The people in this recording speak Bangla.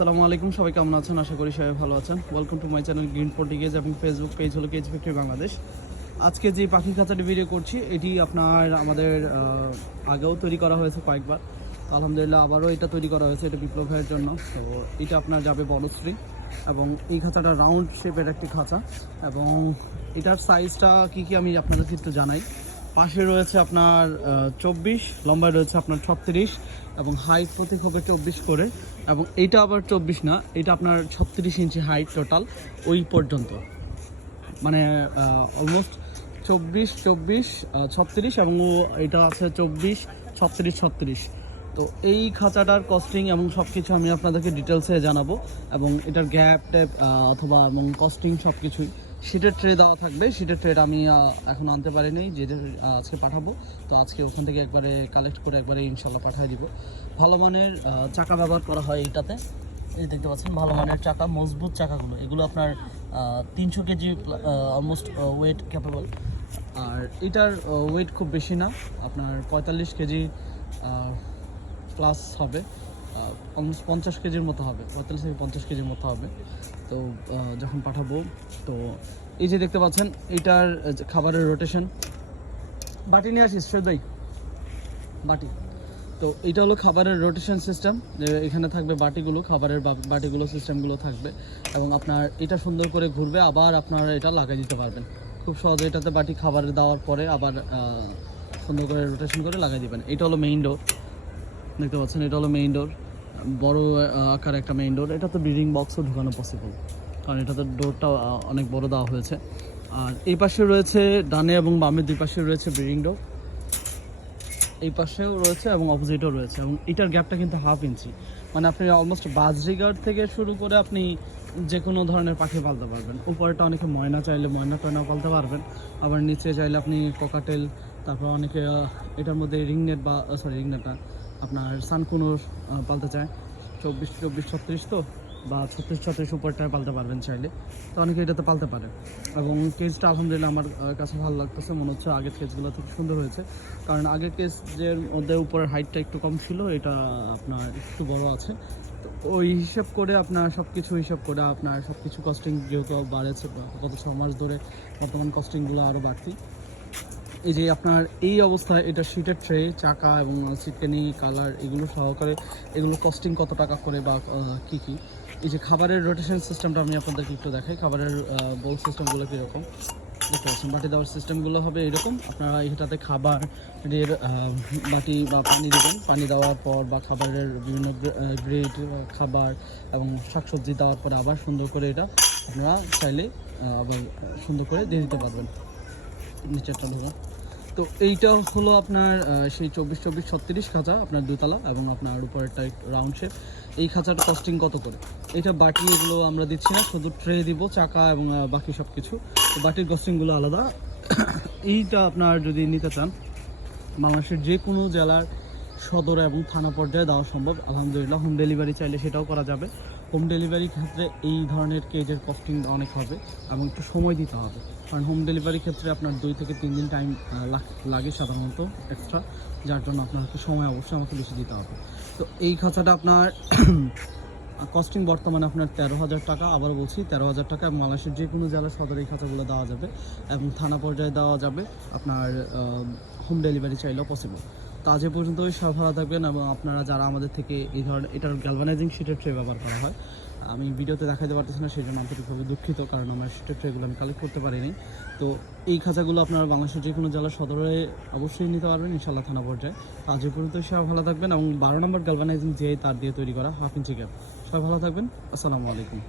আসসালামু আলাইকুম, সবাই কেমন আছেন? আশা করি সবাই ভালো আছেন। Welcome to my channel green ফোর্টিগেজ এবং ফেসবুক পেজ হলো কেজ ফিফটি বাংলাদেশ আজকে যে পাখি খাঁচাটি ভিডিও করছি, এটি আপনার আমাদের আগেও তৈরি করা হয়েছে কয়েকবার। আলহামদুলিল্লাহ আবারও এটা তৈরি করা হয়েছে, এটা বিপ্লব ভাইয়ের জন্য। তো এটা আপনার যাবে বনশ্রী এবং এই খাঁচাটা রাউন্ড শেপের একটি খাঁচা। এবং এটার সাইজটা কি কি আমি আপনাদেরকে একটু জানাই। পাশে রয়েছে আপনার চব্বিশ, লম্বায় রয়েছে আপনার ছত্রিশ, এবং হাইট প্রতি হবে চব্বিশ করে, এবং এইটা আবার চব্বিশ না, এটা আপনার ছত্রিশ ইঞ্চি হাইট টোটাল ওই পর্যন্ত। মানে অলমোস্ট চব্বিশ চব্বিশ ছত্রিশ, এবং ও- এটা আছে চব্বিশ, ছত্রিশ ছত্রিশ। তো এই খাঁচাটার কস্টিং এবং সব কিছু আমি আপনাদেরকে ডিটেলসে জানাব, এবং এটার গ্যাপ ট্যাপ অথবা এবং কস্টিং সব কিছুই শীটের ট্রে দেওয়া থাকবে শীটের ট্রেটা আমি এখন আনতে পারিনি যেটা আহ, আজকে পাঠাবো। তো আজকে ওখান থেকে একবারে কালেক্ট করে একবারে ইনশাল্লাহ পাঠিয়ে দিব। ভালো মানের চাকা ব্যবহার করা হয় এইটাতে। এই দেখতে পাচ্ছেন ভালো মানের চাকা মজবুত চাকাগুলো। এগুলো আপনার তিনশো কেজি অলমোস্ট ওয়েট ক্যাপেবল আর এটার ওয়েট খুব বেশি না। আপনার পঁয়তাল্লিশ কেজি প্লাস হবে। পঞ্চাশ কেজির মতো হবে, পঁয়তাল্লিশ থেকে পঞ্চাশ কেজির মতো হবে। তো যখন পাঠাবো, তো এই যে দেখতে পাচ্ছেন এটার খাবারের রোটেশন বাটি নিয়ে আসিস সৈদাই বাটি। তো এটা হলো খাবারের রোটেশন সিস্টেম যে এখানে থাকবে বাটিগুলো, খাবারের বাটিগুলো সিস্টেমগুলো থাকবে। এবং আপনার এটা সুন্দর করে ঘুরবে, আবার আপনারা এটা লাগাই দিতে পারবেন। খুব সহজে এটাতে বাটি খাবার দেওয়ার পরে আবার সুন্দর করে রোটেশন করে লাগাই দিবেন। এটা হলো মেইন ডোর দেখতে পাচ্ছেন, এটা হলো মেইন ডোর বড় আকার একটা মেইন ডোর এটা তো ব্রিডিং বক্সও ঢোকানো পসিবল কারণ এটাতে ডোরটা অনেক বড় দেওয়া হয়েছে। আর এই পাশে রয়েছে ডানে এবং বামের দুই পাশে রয়েছে ব্রিডিং ডোর এই পাশেও রয়েছে এবং অপোজিটও রয়েছে, এবং এটার গ্যাপটা কিন্তু হাফ ইঞ্চি মানে আপনি অলমোস্ট বাজরিগার থেকে শুরু করে আপনি যে কোনো ধরনের পাখি পালতে পারবেন। উপরেটা অনেকে ময়না চাইলে ময়না টয়না পালতে পারবেন, আবার নিচে চাইলে আপনি কোকাটেল তারপর অনেকে এটার মধ্যে রিংনেট বা সরি রিংনেট না আপনার সানকুনোর পালতে চায়। চব্বিশ চব্বিশ, ছত্রিশ তো? বা ছত্রিশ ছত্রিশ উপরটায় পালতে পারবেন চাইলে। তো অনেকে এটাতে পালতে পারে। এবং কেজটা আলহামদুলিল্লাহ আমার কাছে ভালো লাগতেছে। মনে হচ্ছে আগের কেজগুলো থেকে সুন্দর হয়েছে। কারণ আগের কেজের মধ্যে উপরের হাইটটা একটু কম ছিল। এটা আপনার একটু বড় আছে। তো ওই হিসাব করে আপনার সব কিছু হিসাব করে আপনার সব কিছু কস্টিং যেহেতু বাড়েছে, গত ছ মাস ধরে বর্তমান কস্টিংগুলো আরও বাড়তি। এই যে আপনার এই অবস্থায় এটা শীটের ট্রে চাকা এবং চিকেনি কালার এগুলো সহকারে এগুলো কস্টিং কত টাকা করে বা কি কি? এই যে খাবারের রোটেশন সিস্টেমটা আমি আপনাদেরকে একটু দেখাই। খাবারের বোল সিস্টেমগুলো কীরকম? দেখতে পাচ্ছেন, বাটি দেওয়ার সিস্টেমগুলো হবে এরকম। আপনারা এটাতে খাবার এর বাটি বা পানি দেবেন। পানি দেওয়ার পর বা খাবারের বিভিন্ন গ্রেড খাবার এবং শাকসবজি দেওয়ার পরে আবার সুন্দর করে এটা আপনারা চাইলে আবার সুন্দর করে দিয়ে দিতে পারবেন। নিচেরটা ঢোকা তো এইটা হলো আপনার সেই চব্বিশ চব্বিশ, ছত্রিশ খাঁচা, আপনার দুতলা এবং আপনার উপরেরটা রাউন্ড শেপ এই খাঁচাটা কস্টিং কত করে? এটা বাটি এগুলো আমরা দিচ্ছি না, শুধু ট্রে দিব, চাকা এবং বাকি সব কিছু বাটির কস্টিংগুলো আলাদা। এইটা আপনার যদি নিতে চান, বাংলাদেশের যে কোনো জেলার সদর এবং থানা পর্যায়ে দেওয়া সম্ভব। আলহামদুলিল্লাহ হোম ডেলিভারি চাইলে সেটাও করা যাবে। হোম ডেলিভারির ক্ষেত্রে এই ধরনের কেজের কস্টিং অনেক হবে এবং একটু সময় দিতে হবে। কারণ হোম ডেলিভারির ক্ষেত্রে আপনার দুই থেকে তিন দিন টাইম লাগে সাধারণত এক্সট্রা যার জন্য আপনার হাতে সময় অবশ্যই আমাকে বেশি দিতে হবে। তো এই খাঁচাটা আপনার কস্টিং বর্তমানে আপনার তেরো হাজার টাকা আবার বলছি তেরো হাজার টাকা বাংলাদেশের যে কোনো জেলার সদর এই খাঁচাগুলো দেওয়া যাবে এবং থানা পর্যায়ে দেওয়া যাবে। আপনার হোম ডেলিভারি চাইলেও পসিবল তো আজ এ পর্যন্ত সব ভালো থাকবেন এবং আপনারা যারা আমাদের থেকে এই ধরনের এটার গ্যালভানাইজিং শিটের ট্রে ব্যবহার করা হয়, আমি ভিডিওতে দেখাতে পারতেছি না সেই জন্য আন্তরিকভাবে দুঃখিত, কারণ আমার শিটের ট্রেগুলো আমি কালেক্ট করতে পারিনি। তো এই খাঁচাগুলো আপনারা বাংলাদেশের যে কোনো জেলা সদরে অবশ্যই নিতে পারবেন ইনশাল্লাহ থানা পর্যায়ে। এ পর্যন্ত সব ভালো থাকবেন এবং বারো নম্বর গ্যালভানাইজিং যে তার দিয়ে তৈরি করা হাফ ইঞ্চি গ্যাপ সবাই ভালো থাকবেন, আসসালামু আলাইকুম।